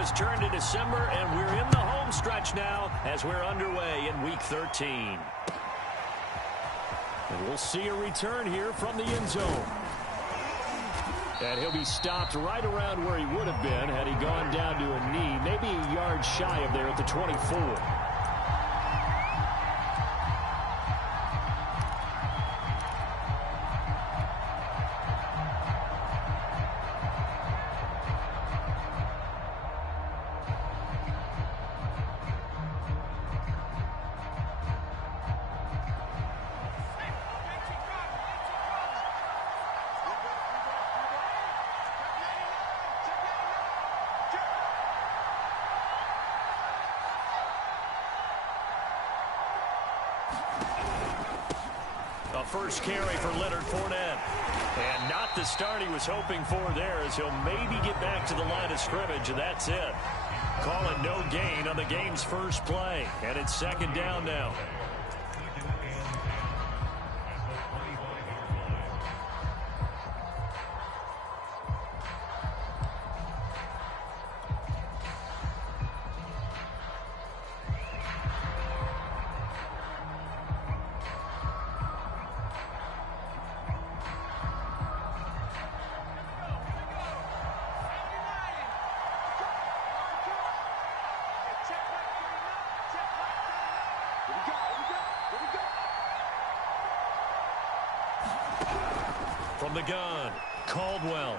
has turned to December, and we're in the home stretch now as we're underway in Week 13. And we'll see a return here from the end zone. And he'll be stopped right around where he would have been had he gone down to a knee, maybe a yard shy of there at the 24. First carry for Leonard Fournette. And not the start he was hoping for there, as he'll maybe get back to the line of scrimmage, and that's it. Calling no gain on the game's first play. And it's second down now. From the gun, Caldwell.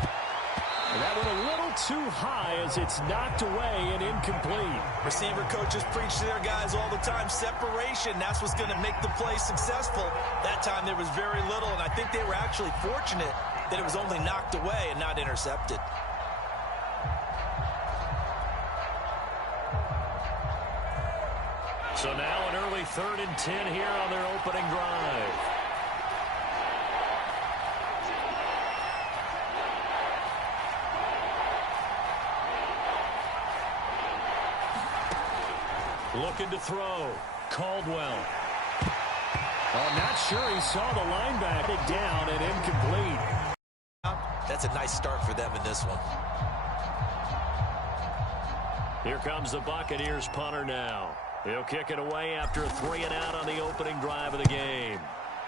And that went a little too high as it's knocked away and incomplete. Receiver coaches preach to their guys all the time. Separation, that's what's going to make the play successful. That time there was very little, and I think they were actually fortunate that it was only knocked away and not intercepted. So now an early 3rd and 10 here on their opening drive. Looking to throw. Caldwell. I'm not sure he saw the linebacker down and incomplete. That's a nice start for them in this one. Here comes the Buccaneers punter now. He'll kick it away after a 3-and-out on the opening drive of the game.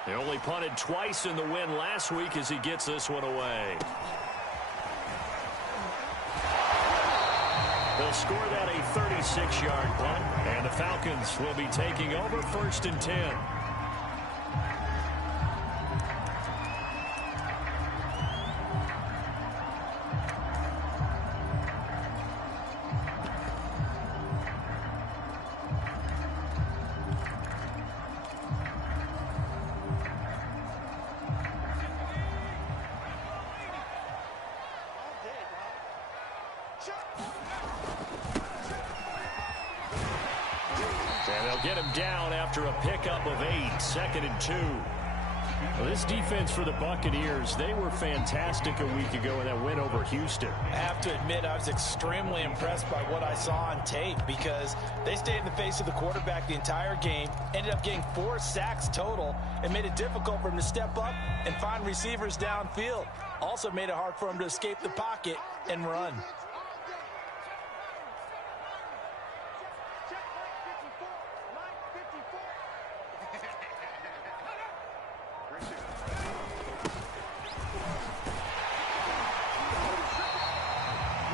They only punted twice in the win last week as he gets this one away. They'll score that a 36-yard punt, and the Falcons will be taking over 1st and 10. And they'll get him down after a pickup of 8, 2nd and 2. Well, this defense for the Buccaneers, they were fantastic a week ago in that win over Houston. I have to admit, I was extremely impressed by what I saw on tape because they stayed in the face of the quarterback the entire game, ended up getting 4 sacks total, and made it difficult for him to step up and find receivers downfield. Also made it hard for him to escape the pocket and run.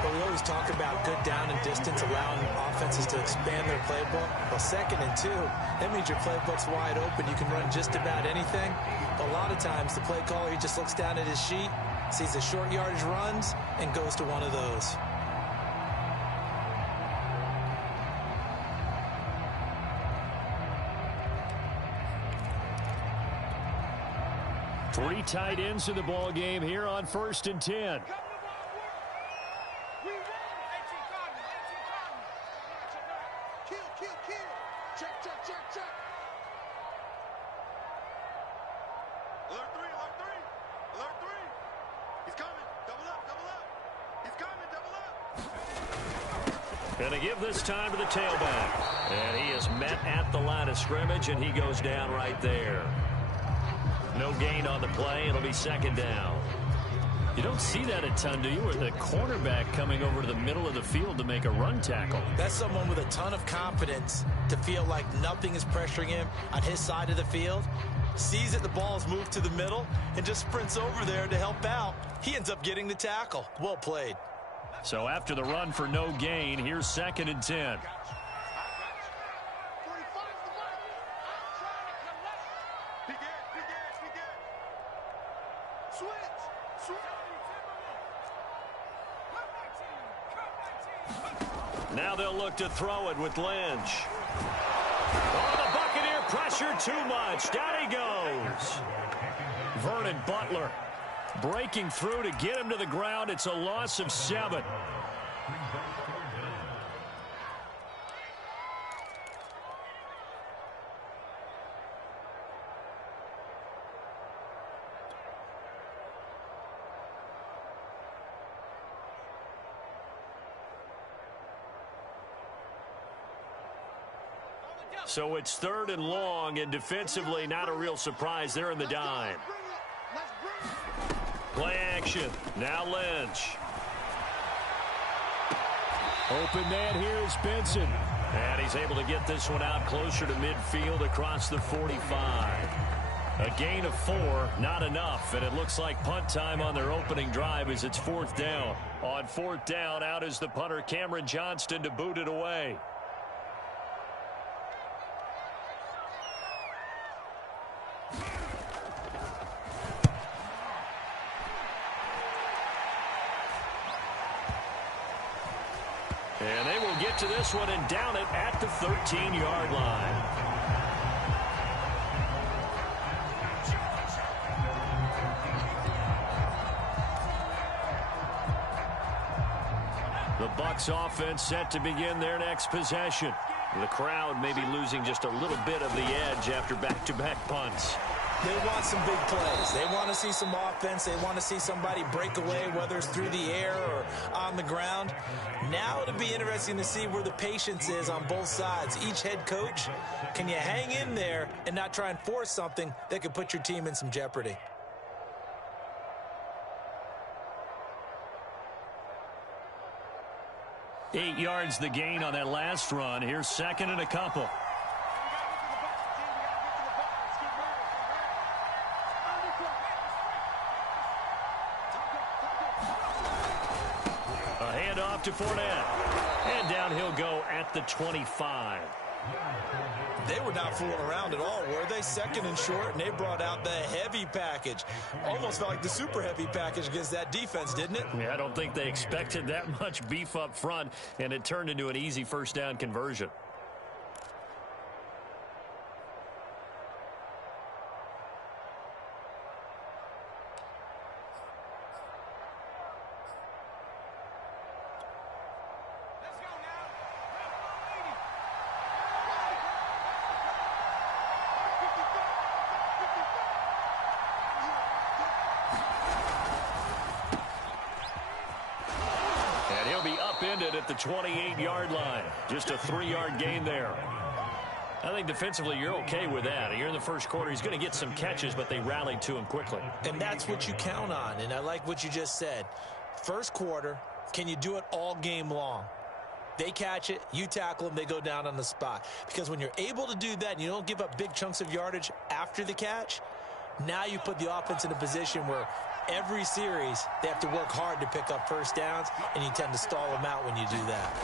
We always talk about good down and distance, allowing offenses to expand their playbook. Well, 2nd and 2, that means your playbook's wide open. You can run just about anything. But a lot of times, the play caller, he just looks down at his sheet, sees the short yardage runs, and goes to one of those. Three tight ends in the ball game here on 1st and 10. Going to give this time to the tailback. And he is met at the line of scrimmage, and he goes down right there. No gain on the play. It'll be 2nd down. You don't see that a ton, do you? Or the cornerback coming over to the middle of the field to make a run tackle. That's someone with a ton of confidence to feel like nothing is pressuring him on his side of the field. Sees that the ball is moved to the middle and just sprints over there to help out. He ends up getting the tackle. Well played. So after the run for no gain, here's 2nd and 10. Now they'll look to throw it with Lynch. Oh, the Buccaneer pressure too much. Down he goes. Vernon Butler breaking through to get him to the ground. It's a loss of 7. So it's 3rd and long, and defensively not a real surprise. They're in the dime. Play action. Now Lynch. Open man here is Benson. And he's able to get this one out closer to midfield across the 45. A gain of 4, not enough. And it looks like punt time on their opening drive as it's 4th down. On 4th down, out is the punter Cameron Johnston to boot it away. And they will get to this one and down it at the 13-yard line. The Bucs offense set to begin their next possession. The crowd may be losing just a little bit of the edge after back-to-back punts. They want some big plays. They want to see some offense. They want to see somebody break away, whether it's through the air or on the ground. Now it'll be interesting to see where the patience is on both sides. Each head coach, can you hang in there and not try and force something that could put your team in some jeopardy? Eight yards the gain on that last run. Here's 2nd and a couple. To Fournette. And down he'll go at the 25. They were not fooling around at all, were they? 2nd and short, and they brought out the heavy package. Almost felt like the super heavy package against that defense, didn't it? Yeah, I don't think they expected that much beef up front, and it turned into an easy 1st down conversion. At the 28-yard line. Just a 3-yard gain there. I think defensively you're okay with that. You're in the first quarter. He's going to get some catches, but they rallied to him quickly. And that's what you count on, and I like what you just said. First quarter, can you do it all game long? They catch it, you tackle them, they go down on the spot. Because when you're able to do that and you don't give up big chunks of yardage after the catch, now you put the offense in a position where every series, they have to work hard to pick up 1st downs, and you tend to stall them out when you do that.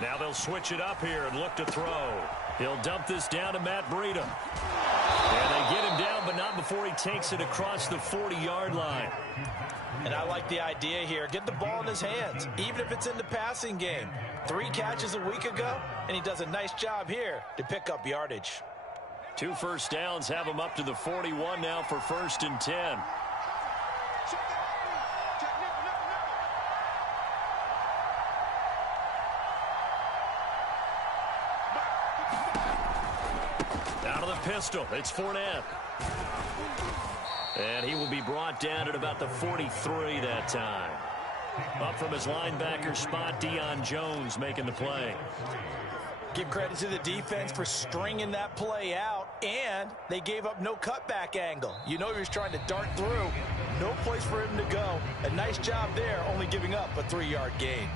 Now they'll switch it up here and look to throw. He'll dump this down to Matt Breida. And they get him down, but not before he takes it across the 40-yard line. And I like the idea here. Get the ball in his hands, even if it's in the passing game. 3 catches a week ago, and he does a nice job here to pick up yardage. 2 1st downs have him up to the 41 now for 1st and 10. Out of the pistol, it's Fournette. And he will be brought down at about the 43 that time. Up from his linebacker spot, Deion Jones making the play. Give credit to the defense for stringing that play out, and they gave up no cutback angle. You know he was trying to dart through, No place for him to go. A nice job there, only giving up a 3-yard gain.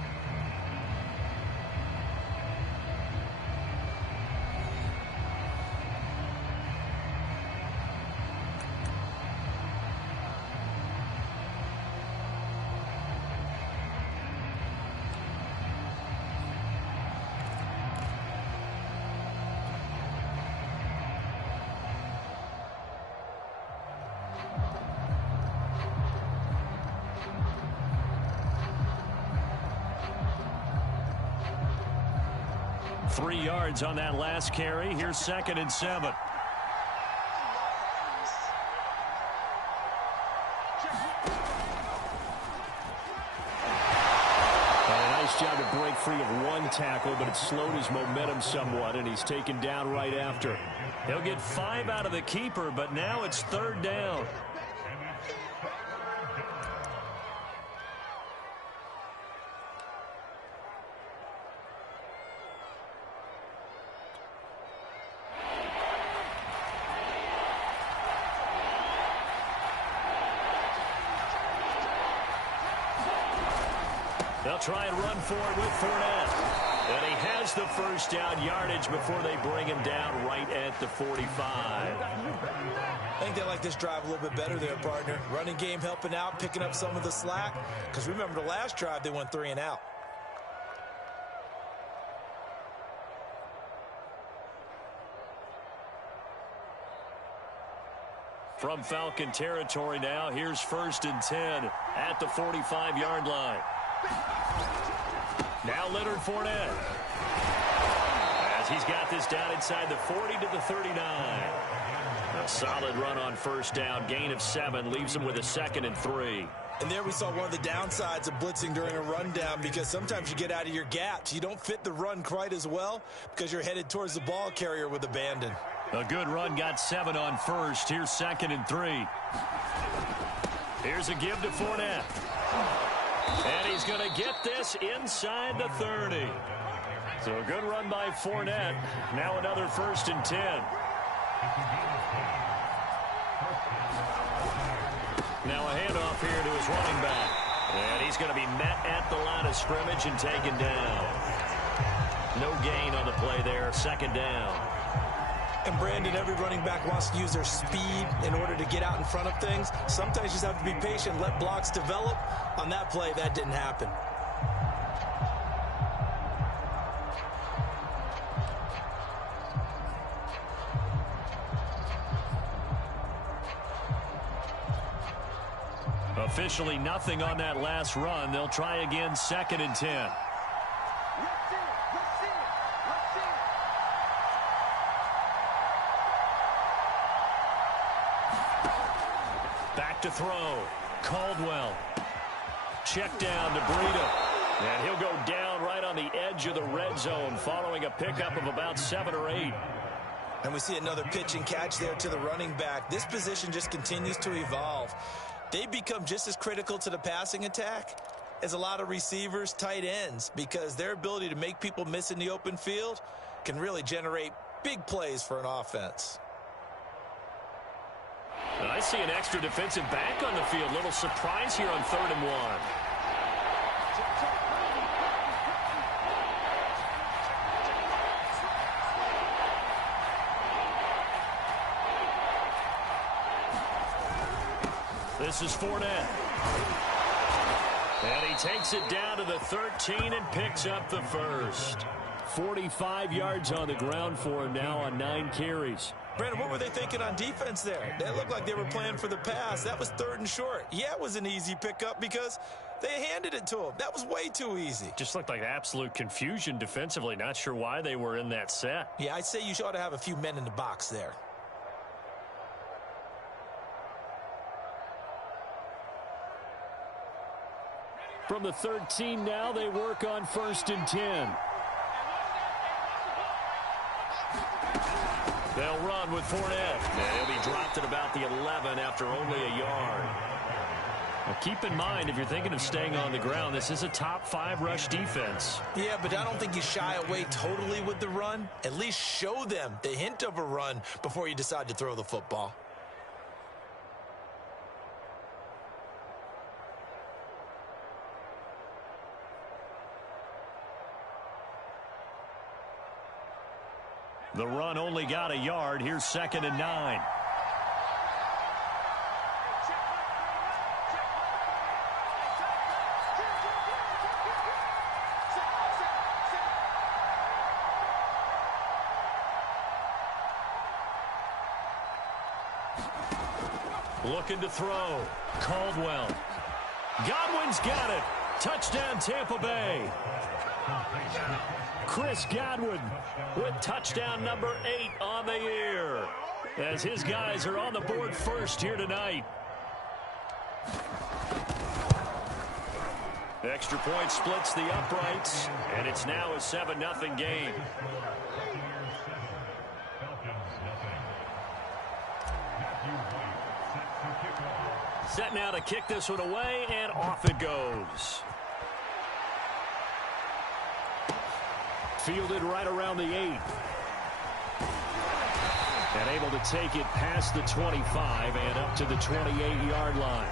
Three yards on that last carry. Here's 2nd and 7. A nice job to break free of one tackle, but it slowed his momentum somewhat, and he's taken down right after. He'll get 5 out of the keeper, but now it's 3rd down. They'll try and run for it with Fournette. And he has the first down yardage before they bring him down right at the 45. I think they like this drive a little bit better there, partner. Running game helping out, picking up some of the slack. Because remember the last drive, they went 3 and out. From Falcon territory now, here's 1st and 10 at the 45-yard line. Now Leonard Fournette, as he's got this down inside the 40 to the 39. A solid run on 1st down, gain of 7, leaves him with a 2nd and 3. And there we saw one of the downsides of blitzing during a rundown, because sometimes you get out of your gaps. You don't fit the run quite as well because you're headed towards the ball carrier with abandon. A good run, got 7 on 1st. Here's 2nd and 3. Here's a give to Fournette. And he's going to get this inside the 30. So a good run by Fournette. Now another 1st and 10. Now a handoff here to his running back. And he's going to be met at the line of scrimmage and taken down. No gain on the play there. 2nd down. And Brandon, every running back wants to use their speed in order to get out in front of things. Sometimes you just have to be patient, let blocks develop. On that play, that didn't happen. Officially nothing on that last run. They'll try again, 2nd and 10. Back to throw. Caldwell. Check down to Breida. And he'll go down right on the edge of the red zone following a pickup of about 7 or 8. And we see another pitch and catch there to the running back. This position just continues to evolve. They become just as critical to the passing attack as a lot of receivers, tight ends, because their ability to make people miss in the open field can really generate big plays for an offense. And I see an extra defensive back on the field. Little surprise here on 3rd and 1. This is Fournette. And he takes it down to the 13 and picks up the first. 45 yards on the ground for him now on 9 carries. Brandon, what were they thinking on defense there? They looked like they were playing for the pass. That was 3rd and short. Yeah, it was an easy pickup because they handed it to him. That was way too easy. Just looked like absolute confusion defensively. Not sure why they were in that set. Yeah, I'd say you ought to have a few men in the box there. From the 13 now, they work on 1st and 10. They'll run with Fournette. And he'll be dropped at about the 11 after only a yard. Now keep in mind, if you're thinking of staying on the ground, this is a top 5 rush defense. Yeah, but I don't think you shy away totally with the run. At least show them the hint of a run before you decide to throw the football. The run only got a yard. Here's 2nd and 9. Looking to throw. Caldwell. Godwin's got it. Touchdown, Tampa Bay. Chris Godwin with touchdown number 8 on the year, as his guys are on the board first here tonight. Extra point splits the uprights, and it's now a 7-0 game. Set now to kick this one away, and off it goes. Fielded right around the 8. And able to take it past the 25 and up to the 28-yard line.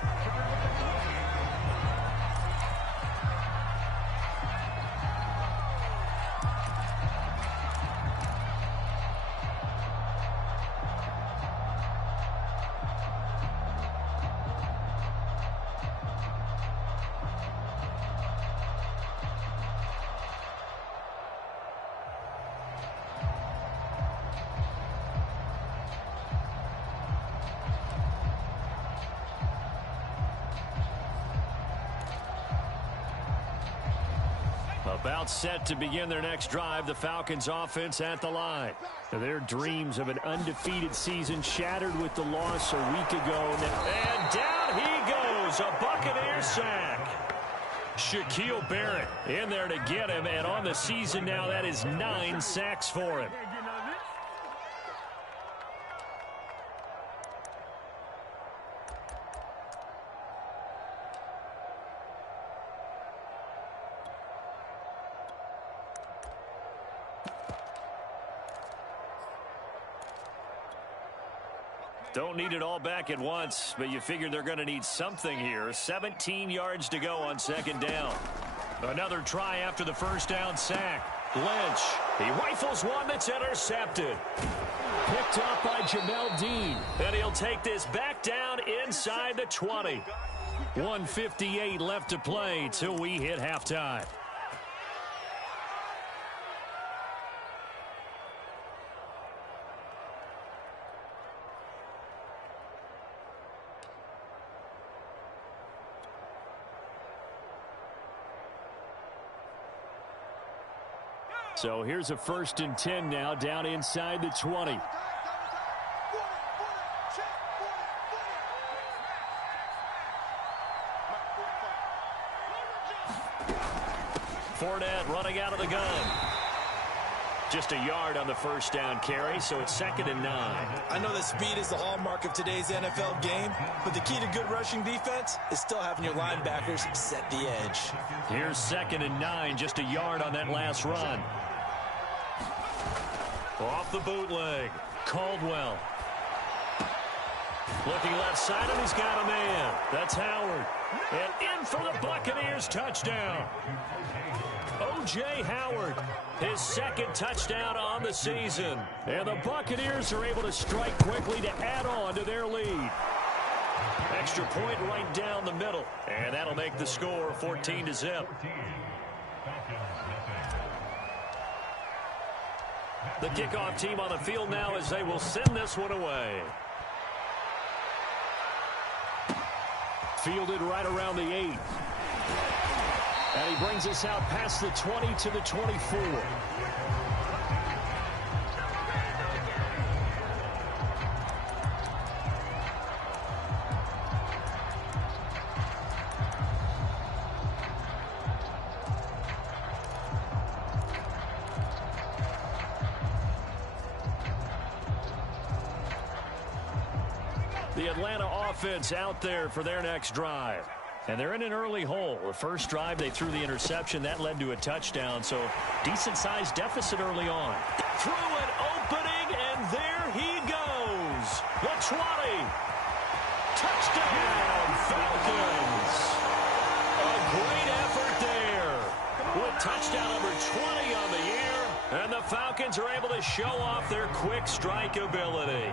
About set to begin their next drive, the Falcons offense at the line. Their dreams of an undefeated season shattered with the loss a week ago. And down he goes, a Buccaneer sack. Shaquille Barrett in there to get him, and on the season now, that is 9 sacks for him. Don't need it all back at once, but you figure they're going to need something here. 17 yards to go on 2nd down. Another try after the first down sack. Lynch, he rifles one that's intercepted. Picked up by Jamel Dean, and he'll take this back down inside the 20. 1:58 left to play till we hit halftime. So here's a 1st and 10 now, down inside the 20. Fournette running out of the gun. Just a yard on the first down carry, so it's 2nd and 9. I know that speed is the hallmark of today's NFL game, but the key to good rushing defense is still having your linebackers set the edge. Here's 2nd and 9, just a yard on that last run. Off the bootleg, Caldwell. Looking left side, and he's got a man. That's Howard. And in for the Buccaneers touchdown. O.J. Howard, his 2nd touchdown on the season. And the Buccaneers are able to strike quickly to add on to their lead. Extra point right down the middle. And that'll make the score 14-0. The kickoff team on the field now as they will send this one away. Fielded right around the 8. And he brings us out past the 20 to the 24. The Atlanta offense out there for their next drive. And they're in an early hole. The first drive, they threw the interception. That led to a touchdown, so decent-sized deficit early on. Threw an opening, and there he goes. The 20. Touchdown, Falcons. A great effort there. With touchdown number 20 on the year, And the Falcons are able to show off their quick strike ability.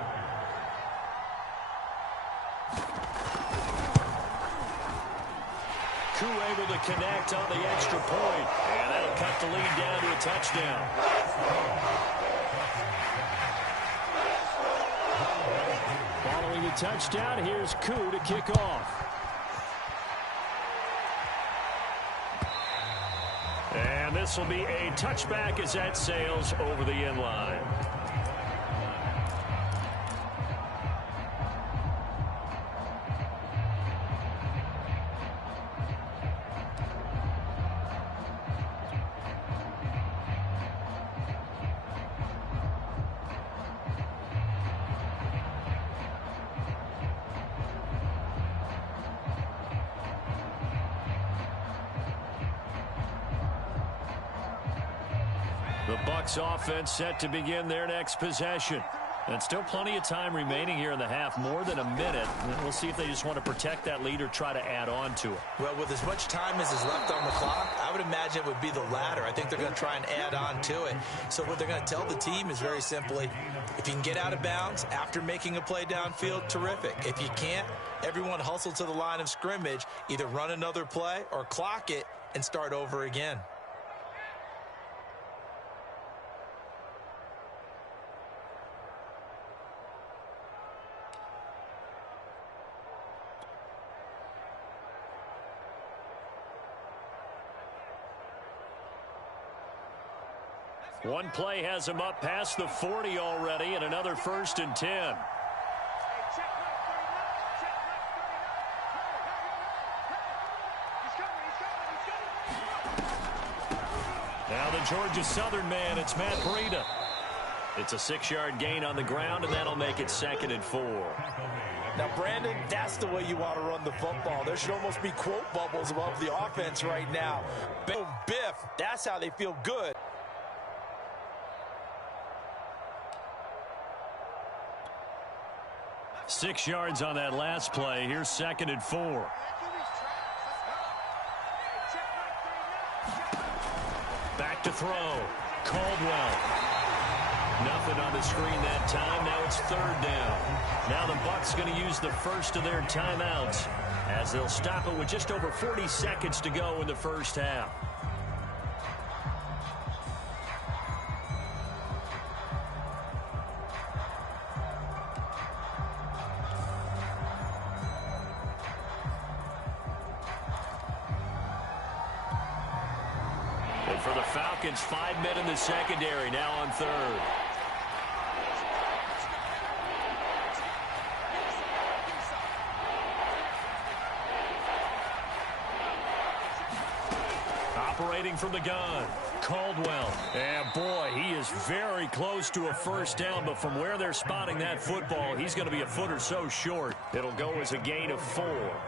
Koo able to connect on the extra point. And that'll cut the lead down to a touchdown. Following the touchdown, here's Koo to kick off. And this will be a touchback as that sails over the end line. The Bucs offense set to begin their next possession. And still plenty of time remaining here in the half, more than a minute. And we'll see if they just want to protect that lead or try to add on to it. Well, with as much time as is left on the clock, I would imagine it would be the latter. I think they're going to try and add on to it. So what they're going to tell the team is very simply, if you can get out of bounds after making a play downfield, terrific. If you can't, everyone hustle to the line of scrimmage, either run another play or clock it and start over again. One play has him up past the 40 already, and another 1st and 10. Now the Georgia Southern man, it's Matt Breida. It's a 6-yard gain on the ground, and that'll make it 2nd and 4. Now, Brandon, that's the way you want to run the football. There should almost be quote bubbles above the offense right now. Boom, biff, that's how they feel good. Six yards on that last play. Here's 2nd and 4. Back to throw. Caldwell. Nothing on the screen that time. Now it's 3rd down. Now the Bucs going to use the first of their timeouts as they'll stop it with just over 40 seconds to go in the first half. For the Falcons, 5 men in the secondary, now on 3rd. Operating from the gun, Caldwell. And boy, he is very close to a 1st down, but from where they're spotting that football, he's going to be a foot or so short. It'll go as a gain of 4.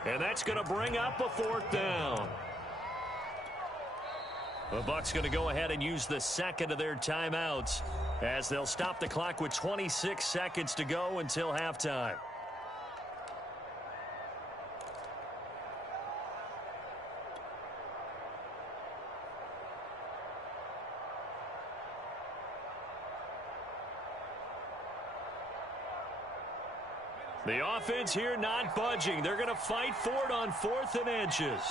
And that's going to bring up a 4th down. The Bucs going to go ahead and use the second of their timeouts as they'll stop the clock with 26 seconds to go until halftime. The offense here not budging. They're going to fight for it on 4th and inches.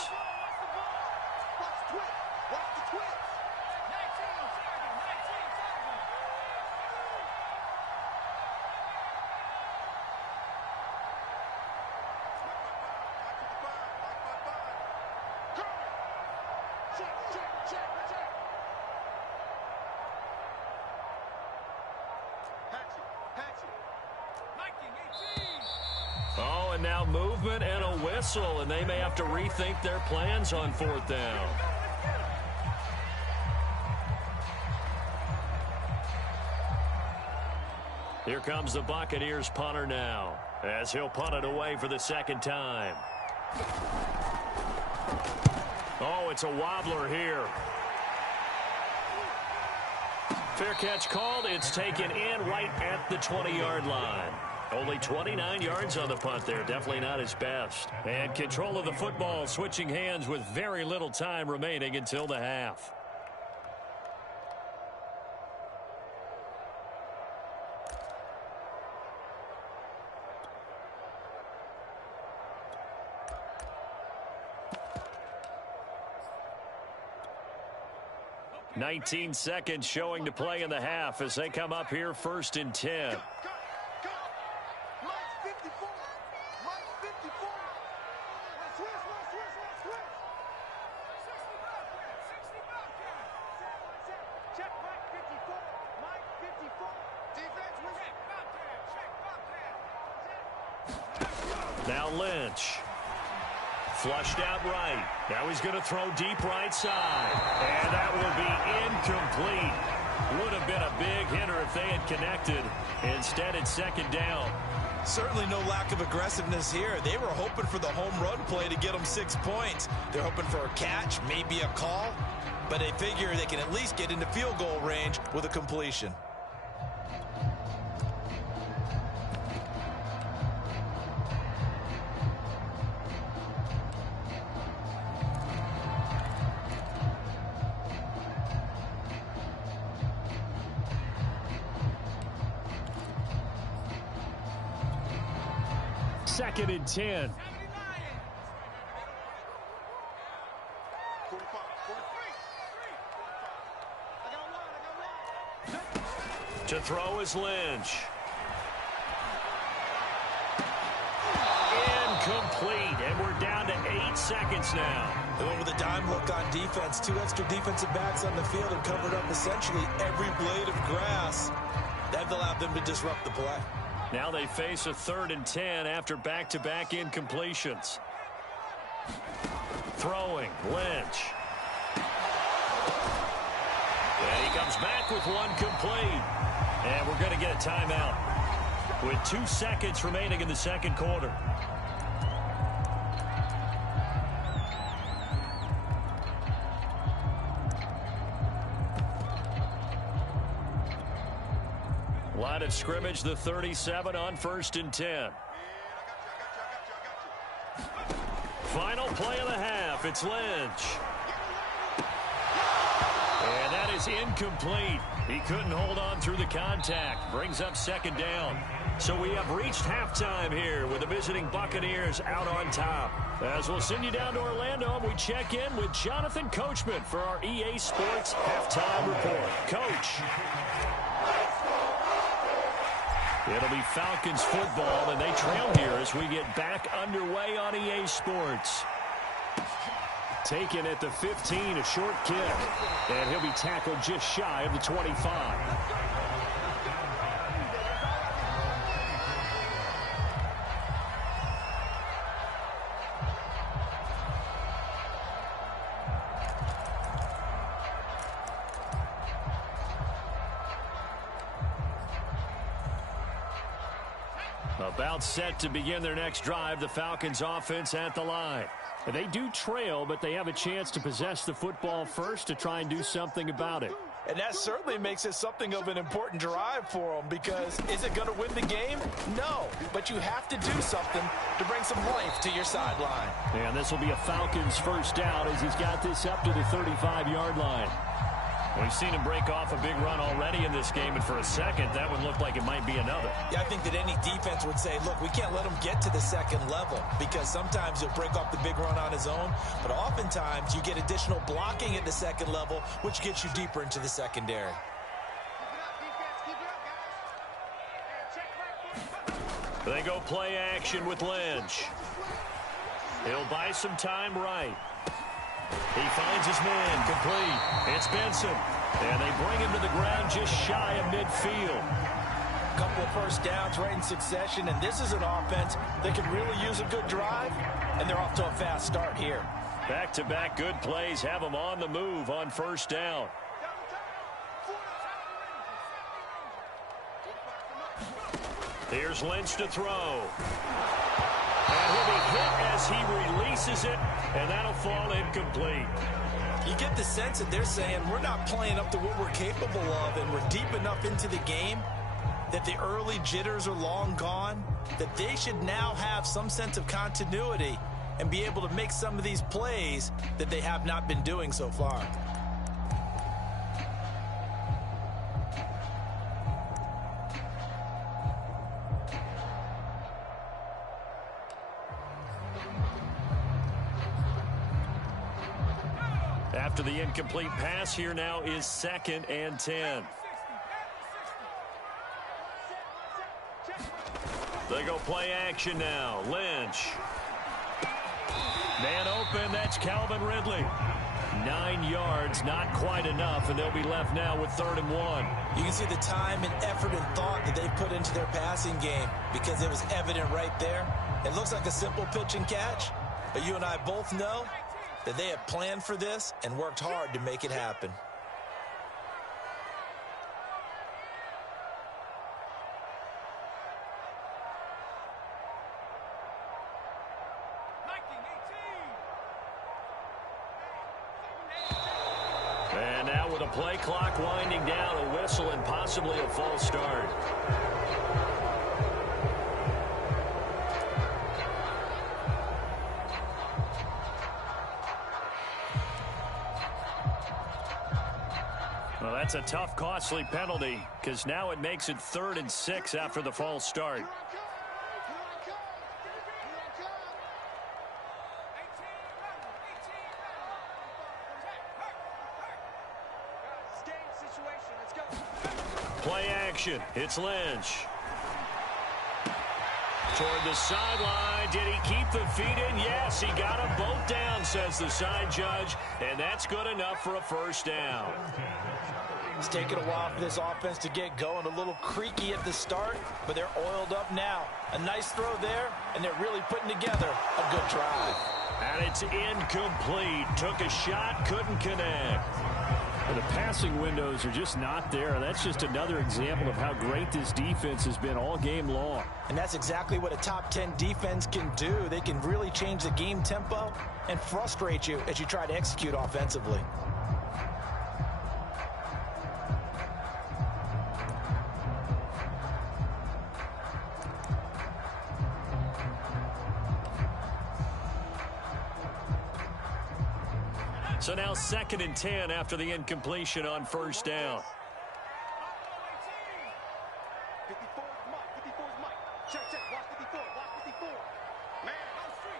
Oh, and now movement and a whistle, and they may have to rethink their plans on 4th down. Here comes the Buccaneers punter now, as he'll punt it away for the 2nd time. Oh, it's a wobbler here. Fair catch called. It's taken in right at the 20-yard line. Only 29 yards on the punt there. Definitely not his best. And control of the football switching hands with very little time remaining until the half. 19 seconds showing to play in the half as they come up here 1st and 10. Now Lynch. Flushed out right. Now he's going to throw deep right side. And that will be incomplete. Would have been a big hitter if they had connected. Instead, it's 2nd down. Certainly no lack of aggressiveness here. They were hoping for the home run play to get them 6 points. They're hoping for a catch, maybe a call. But they figure they can at least get into field goal range with a completion. Second and 10. To throw is Lynch. Incomplete, and we're down to 8 seconds now. They went with a dime look on defense. 2 extra defensive backs on the field and covered up essentially every blade of grass. That allowed them to disrupt the play. Now they face a 3rd and 10 after back-to-back incompletions. Throwing, Lynch. And he comes back with one complete. And we're going to get a timeout with 2 seconds remaining in the 2nd quarter. Line of scrimmage, the 37 on 1st and 10. Final play of the half. It's Lynch. And that is incomplete. He couldn't hold on through the contact. Brings up 2nd down. So we have reached halftime here with the visiting Buccaneers out on top. As we'll send you down to Orlando, and we check in with Jonathan Coachman for our EA Sports Halftime Report. Coach. It'll be Falcons football, and they trail here as we get back underway on EA Sports. Taken at the 15, a short kick. And he'll be tackled just shy of the 25. About set to begin their next drive, the Falcons offense at the line. They do trail, but they have a chance to possess the football first to try and do something about it. And that certainly makes it something of an important drive for them, because is it going to win the game? No, but you have to do something to bring some life to your sideline. And this will be a Falcons first down as he's got this up to the 35-yard line. We've seen him break off a big run already in this game, and for a second, that one looked like it might be another. Yeah, I think that any defense would say, look, we can't let him get to the 2nd level, because sometimes he'll break off the big run on his own, but oftentimes you get additional blocking at the 2nd level, which gets you deeper into the secondary. They go play action with Lynch. He'll buy some time right. He finds his man, complete. It's Benson. And they bring him to the ground just shy of midfield. A couple of first downs right in succession, and this is an offense that could really use a good drive, and they're off to a fast start here. Back-to-back good plays have them on the move on 1st down. Here's Lynch to throw. And he'll be hit as he releases it, and that'll fall incomplete. You get the sense that they're saying we're not playing up to what we're capable of, and we're deep enough into the game that the early jitters are long gone, that they should now have some sense of continuity and be able to make some of these plays that they have not been doing so far. After the incomplete pass, here now is 2nd and 10. They go play action now. Lynch. Man open, that's Calvin Ridley. 9 yards, not quite enough, and they'll be left now with 3rd and 1. You can see the time and effort and thought that they put into their passing game because it was evident right there. It looks like a simple pitch and catch, but you and I both know that they have planned for this and worked hard to make it happen. And now with a play clock winding down, a whistle and possibly a false start. Well, that's a tough, costly penalty because now it makes it 3rd and 6 after the false start. Play action. It's Lynch. Toward the sideline. Did he keep the feet in? Yes, he got them both down, says the side judge. And that's good enough for a 1st down. It's taken a while for this offense to get going. A little creaky at the start, but they're oiled up now. A nice throw there, and they're really putting together a good drive. And it's incomplete. Took a shot, couldn't connect. The passing windows are just not there. That's just another example of how great this defense has been all game long. And that's exactly what a top 10 defense can do. They can really change the game tempo and frustrate you as you try to execute offensively. So now 2nd and 10 after the incompletion on 1st down. 54's Mike. 54's Mike. Check, check. Watch 54. Watch 54. Man, no street.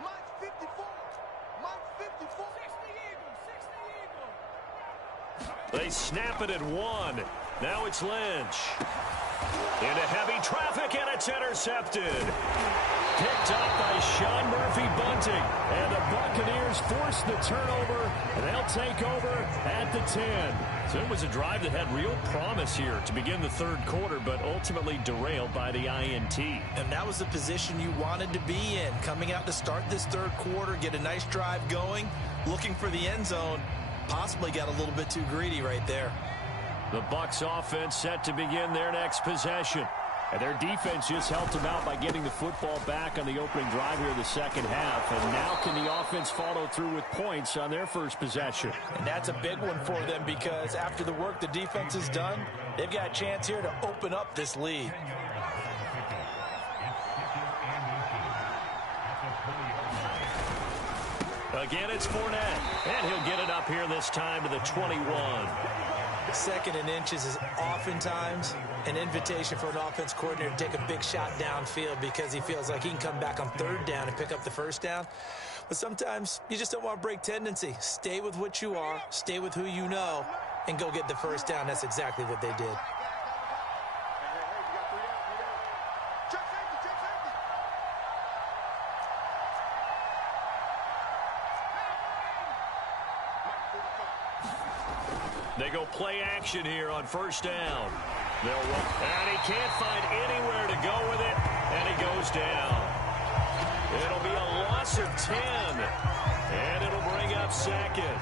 Mike's 54. Mike's 54. 60 Eagles. 60 Eagles. They snap it at 1. Now it's Lynch. Into heavy traffic, and it's intercepted. Picked up by Sean Murphy-Bunting. And the Buccaneers force the turnover. They'll take over at the 10. So it was a drive that had real promise here to begin the 3rd quarter, but ultimately derailed by the INT. And that was the position you wanted to be in. Coming out to start this 3rd quarter, get a nice drive going, looking for the end zone. Possibly got a little bit too greedy right there. The Bucs offense set to begin their next possession. And their defense just helped them out by getting the football back on the opening drive here in the 2nd half. And now can the offense follow through with points on their first possession? And that's a big one for them because after the work the defense has done, they've got a chance here to open up this lead. Again, it's Fournette. And he'll get it up here this time to the 21. 2nd and inches is oftentimes an invitation for an offense coordinator to take a big shot downfield because he feels like he can come back on 3rd down and pick up the 1st down. But sometimes you just don't want to break tendency. Stay with what you are, stay with who you know, and go get the 1st down. That's exactly what they did. They go play action here on 1st down. They'll run, and he can't find anywhere to go with it, and he goes down. It'll be a loss of 10, and it'll bring up 2nd.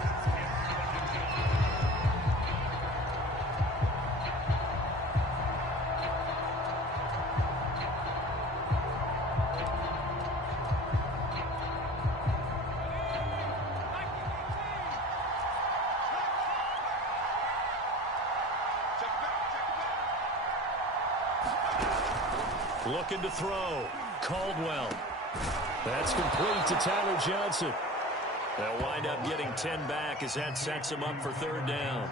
Looking to throw. Caldwell. That's complete to Tyler Johnson. They'll wind up getting 10 back as that sets them up for 3rd down.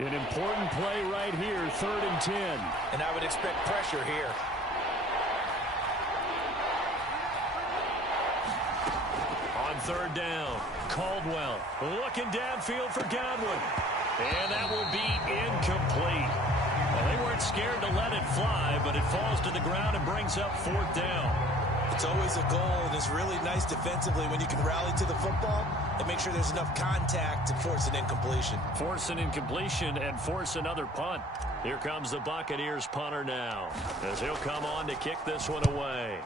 An important play right here, 3rd and 10. And I would expect pressure here. On 3rd down, Caldwell looking downfield for Godwin. And that will be incomplete. Well, they weren't scared to let it fly, but it falls to the ground and brings up 4th down. It's always a goal, and it's really nice defensively when you can rally to the football and make sure there's enough contact to force an incompletion. Force an incompletion and force another punt. Here comes the Buccaneers punter now, as he'll come on to kick this one away.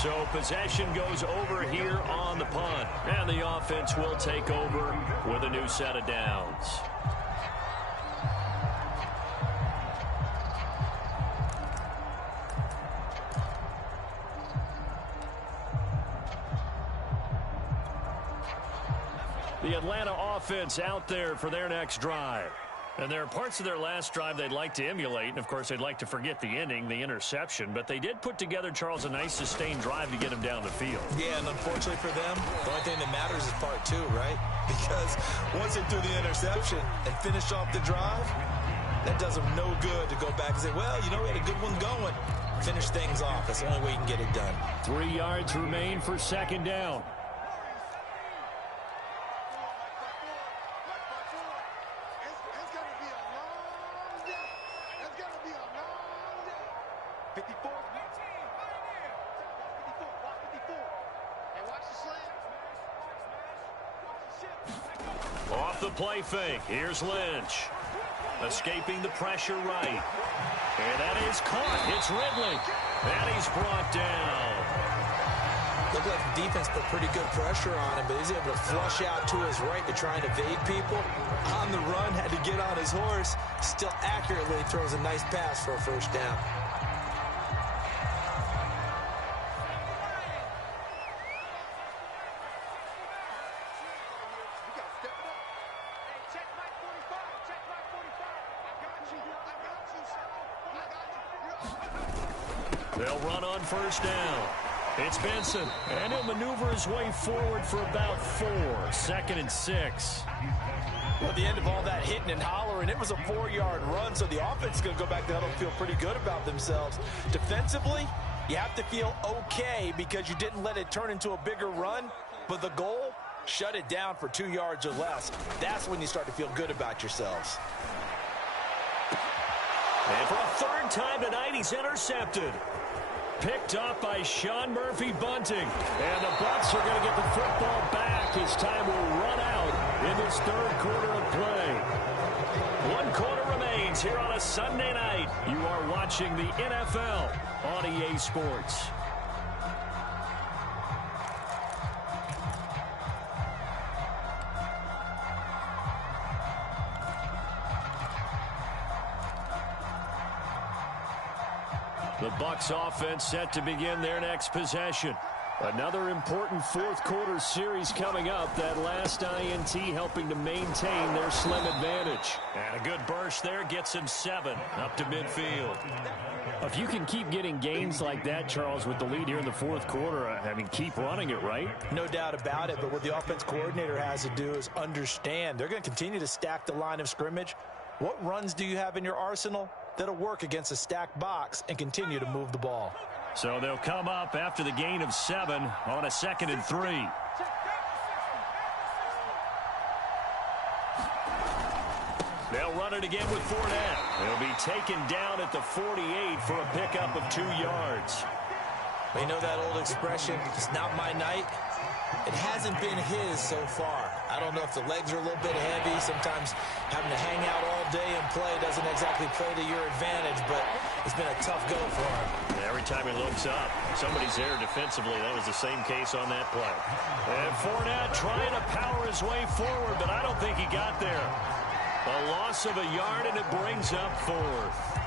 So possession goes over here on the punt, and the offense will take over with a new set of downs. The Atlanta offense out there for their next drive. And there are parts of their last drive they'd like to emulate. And, of course, they'd like to forget the ending, the interception. But they did put together, Charles, a nice sustained drive to get them down the field. Yeah, and unfortunately for them, the only thing that matters is part 2, right? Because once they do the interception and finish off the drive, that does them no good to go back and say, well, you know, we had a good one going. Finish things off. That's the only way you can get it done. 3 yards remain for 2nd down. Off the play fake. Here's Lynch. Escaping the pressure right. And that is caught. It's Ridley. And he's brought down. Looked like the defense put pretty good pressure on him, but he's able to flush out to his right to try and evade people. On the run, had to get on his horse. Still accurately throws a nice pass for a 1st down. They'll run on 1st down. It's Benson, and he'll maneuver his way forward for about 4. 2nd and 6. Well, at the end of all that hitting and hollering, it was a 4-yard run, so the offense is going to go back to huddle and feel pretty good about themselves. Defensively, you have to feel okay because you didn't let it turn into a bigger run, but the goal, shut it down for 2 yards or less. That's when you start to feel good about yourselves. And for a 3rd time tonight, he's intercepted. Picked up by Sean Murphy-Bunting. And the Bucs are going to get the football back as time will run out in this 3rd quarter of play. 1 quarter remains here on a Sunday night. You are watching the NFL on EA Sports. The Bucs offense set to begin their next possession. Another important 4th quarter series coming up. That last INT helping to maintain their slim advantage. And a good burst there gets him 7 up to midfield. If you can keep getting gains like that, Charles, with the lead here in the 4th quarter, I mean, keep running it, right? No doubt about it, but what the offense coordinator has to do is understand. They're going to continue to stack the line of scrimmage. What runs do you have in your arsenal that'll work against a stacked box and continue to move the ball? So they'll come up after the gain of 7 on a 2nd and 3. They'll run it again with Fournette. He'll be taken down at the 48 for a pickup of 2 yards. Well, you know that old expression, it's not my night? It hasn't been his so far. I don't know if the legs are a little bit heavy. Sometimes having to hang out all day and play doesn't exactly play to your advantage, but it's been a tough go for him. Every time he looks up, somebody's there defensively. That was the same case on that play. And Fournette trying to power his way forward, but I don't think he got there. A loss of a yard, and it brings up 4th.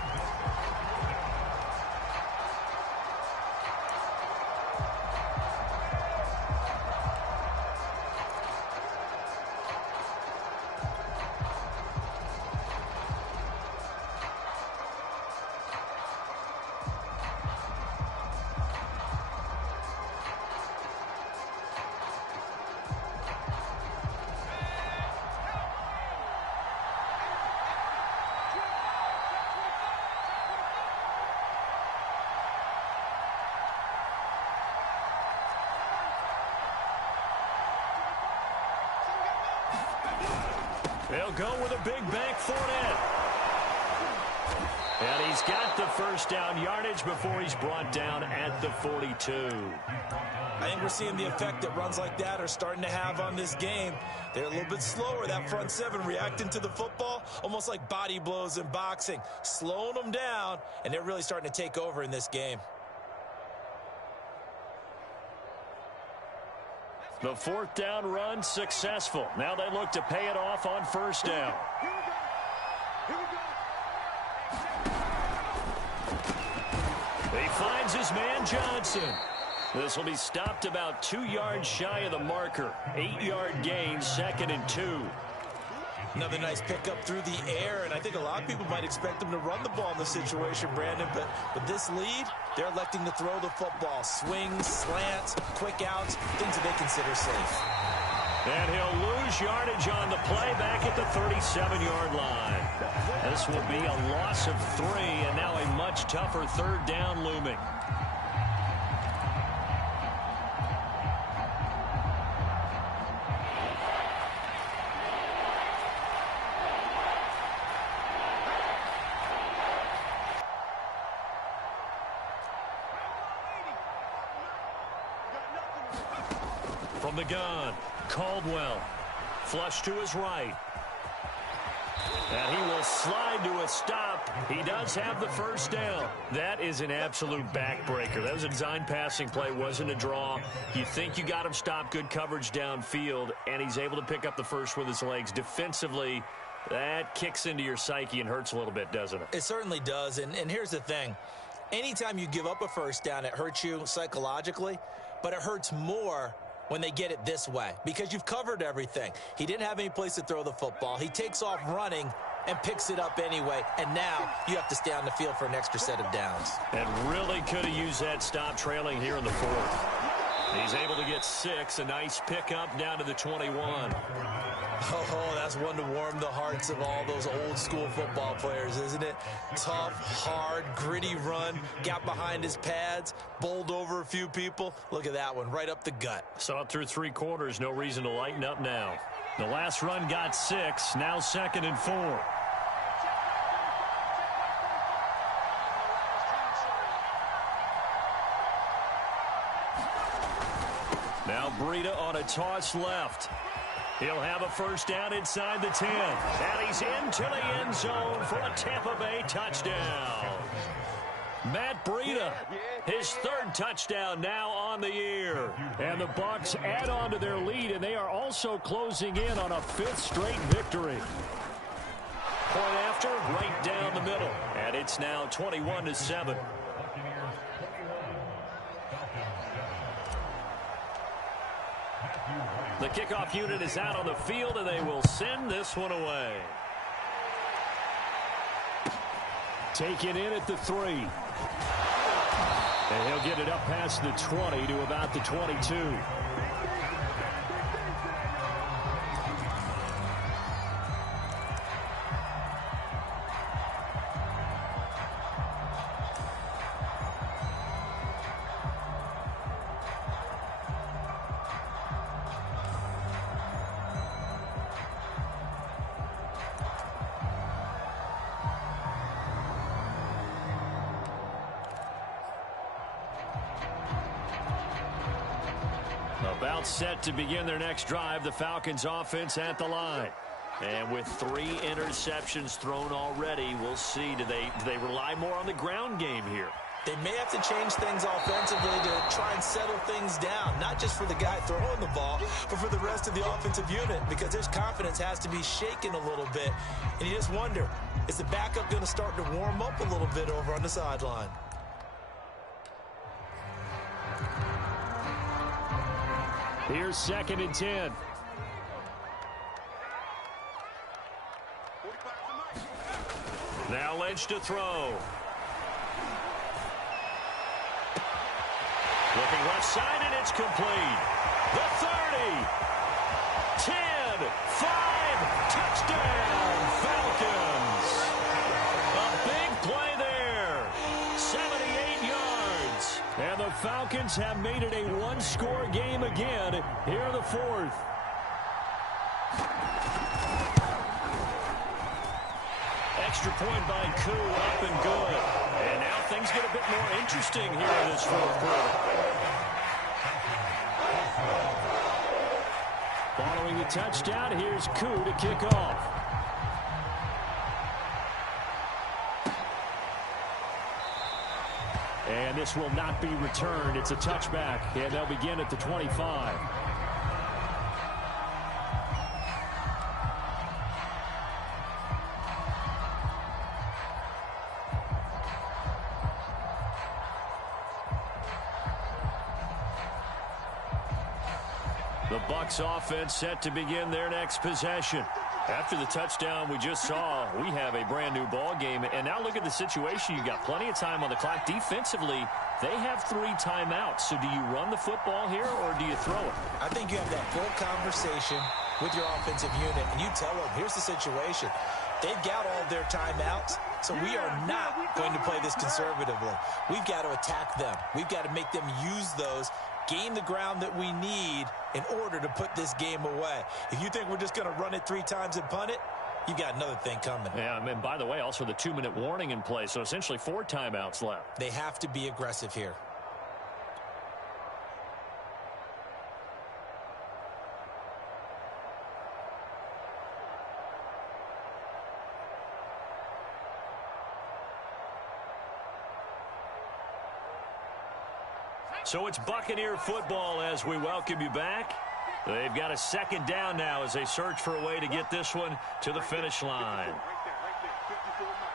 They'll go with a big bank for it. And he's got the first down yardage before he's brought down at the 42. I think we're seeing the effect that runs like that are starting to have on this game. They're a little bit slower, that front seven, reacting to the football, almost like body blows in boxing, slowing them down, and they're really starting to take over in this game. The fourth down run successful. Now they look to pay it off on first down. He finds his man Johnson. This will be stopped about 2 yards shy of the marker. 8-yard gain, 2nd and 2. Another nice pickup through the air, and I think a lot of people might expect them to run the ball in this situation, Brandon, but with this lead, they're electing to throw the football. Swings, slants, quick outs, things that they consider safe. And he'll lose yardage on the play back at the 37-yard line. This will be a loss of 3, and now a much tougher third down looming. From the gun, Caldwell, flush to his right. And he will slide to a stop. He does have the first down. That is an absolute backbreaker. That was a design passing play, wasn't a draw. You think you got him stopped, good coverage downfield, and he's able to pick up the first with his legs. Defensively, that kicks into your psyche and hurts a little bit, doesn't it? It certainly does, and here's the thing. Anytime you give up a first down, it hurts you psychologically, but it hurts more when they get it this way, because you've covered everything. He didn't have any place to throw the football. He takes off running and picks it up anyway, and now you have to stay on the field for an extra set of downs. And really could have used that stop trailing here in the fourth. He's able to get 6, a nice pickup down to the 21. Oh, that's one to warm the hearts of all those old-school football players, isn't it? Tough, hard, gritty run, got behind his pads, bowled over a few people. Look at that one, right up the gut. Saw it through 3 quarters, no reason to lighten up now. The last run got 6, now 2nd and 4. Now Breida on a toss left. He'll have a first down inside the 10. And he's into the end zone for a Tampa Bay touchdown. Matt Breida, his 3rd touchdown now on the year. And the Bucs add on to their lead, and they are also closing in on a 5th straight victory. Point after, right down the middle. And it's now 21-7. The kickoff unit is out on the field, and they will send this one away. Taken in at the 3. And he'll get it up past the 20 to about the 22. About set to begin their next drive, the Falcons offense at the line. And with 3 interceptions thrown already, we'll see, do they rely more on the ground game here? They may have to change things offensively to try and settle things down, not just for the guy throwing the ball, but for the rest of the offensive unit, because his confidence has to be shaken a little bit. And you just wonder, is the backup going to start to warm up a little bit over on the sideline? Here's 2nd and 10. Now Lynch to throw. Looking left side, and it's complete. The 30. 10. 5. Touchdown, Falcons. A big play there. 78 yards. And the Falcons have made it a 1-score game again here in the 4th. extra point by Koo, up and good. And now things get a bit more interesting here in this fourth quarter. Following the touchdown, here's Koo to kick off. And this will not be returned. It's a touchback, and they'll begin at the 25. The Bucs offense set to begin their next possession. After the touchdown we just saw, we have a brand new ball game. And now look at the situation. You got plenty of time on the clock. Defensively, they have 3 timeouts. So do you run the football here or do you throw it? I think you have that full conversation with your offensive unit, and you tell them, here's the situation. They've got all their timeouts, so we are not going to play this conservatively. We've got to attack them. We've got to make them use those, gain the ground that we need in order to put this game away. If you think we're just going to run it 3 times and punt it, you've got another thing coming. Yeah, and by the way, also the 2-minute warning in play, so essentially 4 timeouts left. They have to be aggressive here. So it's Buccaneer football as we welcome you back. They've got a second down now as they search for a way to get this one to the finish line. Right there, 54 Mike.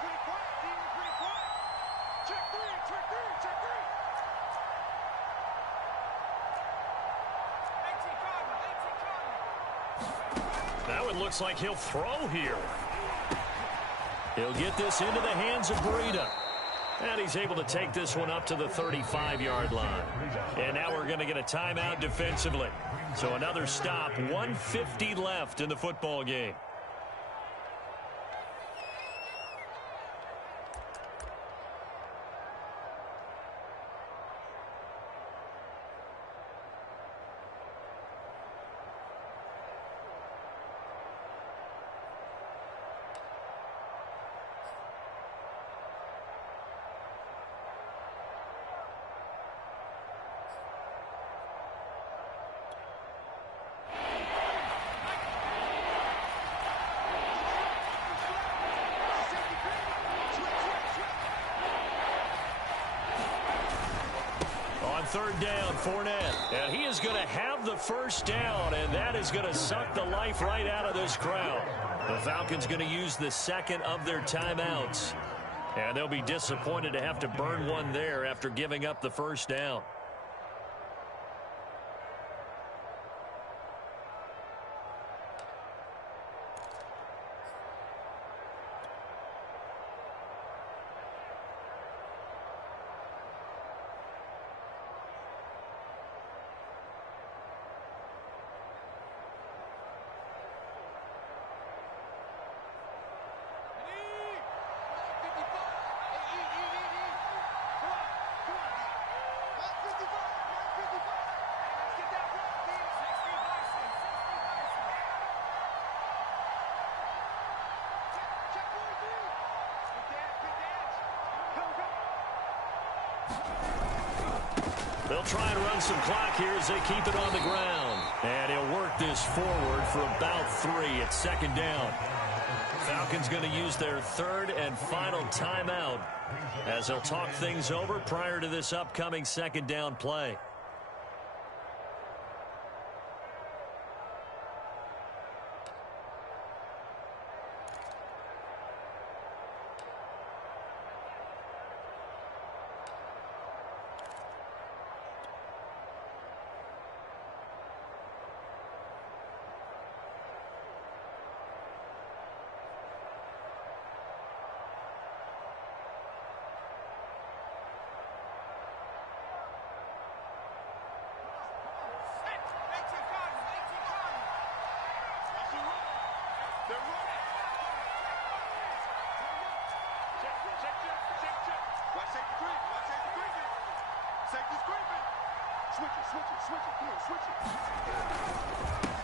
Pretty quiet, pretty quiet. Check three. Now it looks like he'll throw here. He'll get this into the hands of Breida. And he's able to take this one up to the 35-yard line. And now we're going to get a timeout defensively. So another stop, 1:50 left in the football game. Third down, Fournette. And he is going to have the first down, and that is going to suck the life right out of this crowd. The Falcons going to use the second of their timeouts. And they'll be disappointed to have to burn one there after giving up the first down. They'll try and run some clock here as they keep it on the ground. And he'll work this forward for about 3 at second down. Falcons going to use their third and final timeout as they'll talk things over prior to this upcoming second down play. Switch it. Come on, switch it.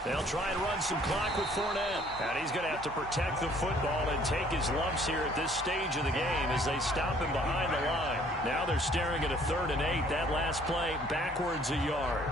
They'll try and run some clock with Fournette. And he's going to have to protect the football and take his lumps here at this stage of the game as they stop him behind the line. Now they're staring at a 3rd and 8. That last play backwards a yard.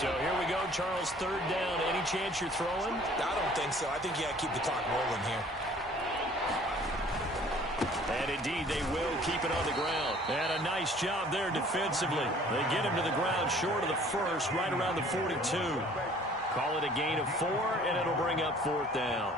So here we go, Charles, 3rd down. Any chance you're throwing? I don't think so. I think you got to keep the clock rolling here. And indeed, they will keep it on the ground. And a nice job there defensively. They get him to the ground short of the 1st, right around the 42. Call it a gain of 4, and it'll bring up 4th down.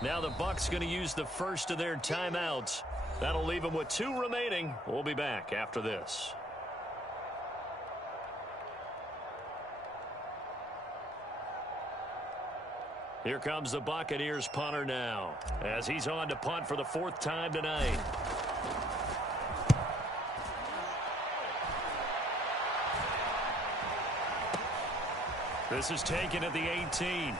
Now the Bucs going to use the first of their timeouts. That'll leave them with 2 remaining. We'll be back after this. Here comes the Buccaneers punter now, as he's on to punt for the 4th time tonight. This is taken at the 18.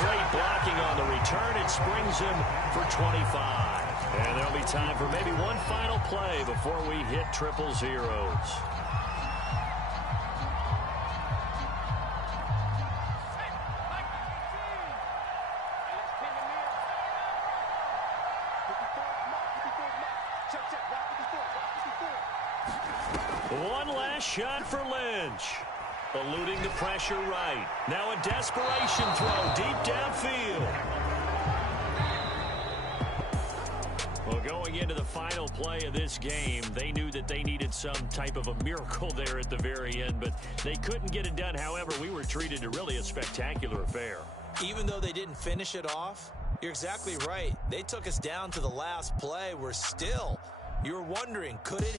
Great blocking on the return. It springs him for 25. And there'll be time for maybe one final play before we hit triple zeros. One last shot for Lynch. Eluding the pressure right. Now a desperation throw deep downfield. Well, going into the final play of this game, they knew that they needed some type of a miracle there at the very end, but they couldn't get it done. However, we were treated to really a spectacular affair. Even though they didn't finish it off, you're exactly right. They took us down to the last play. We're still, you're wondering, could it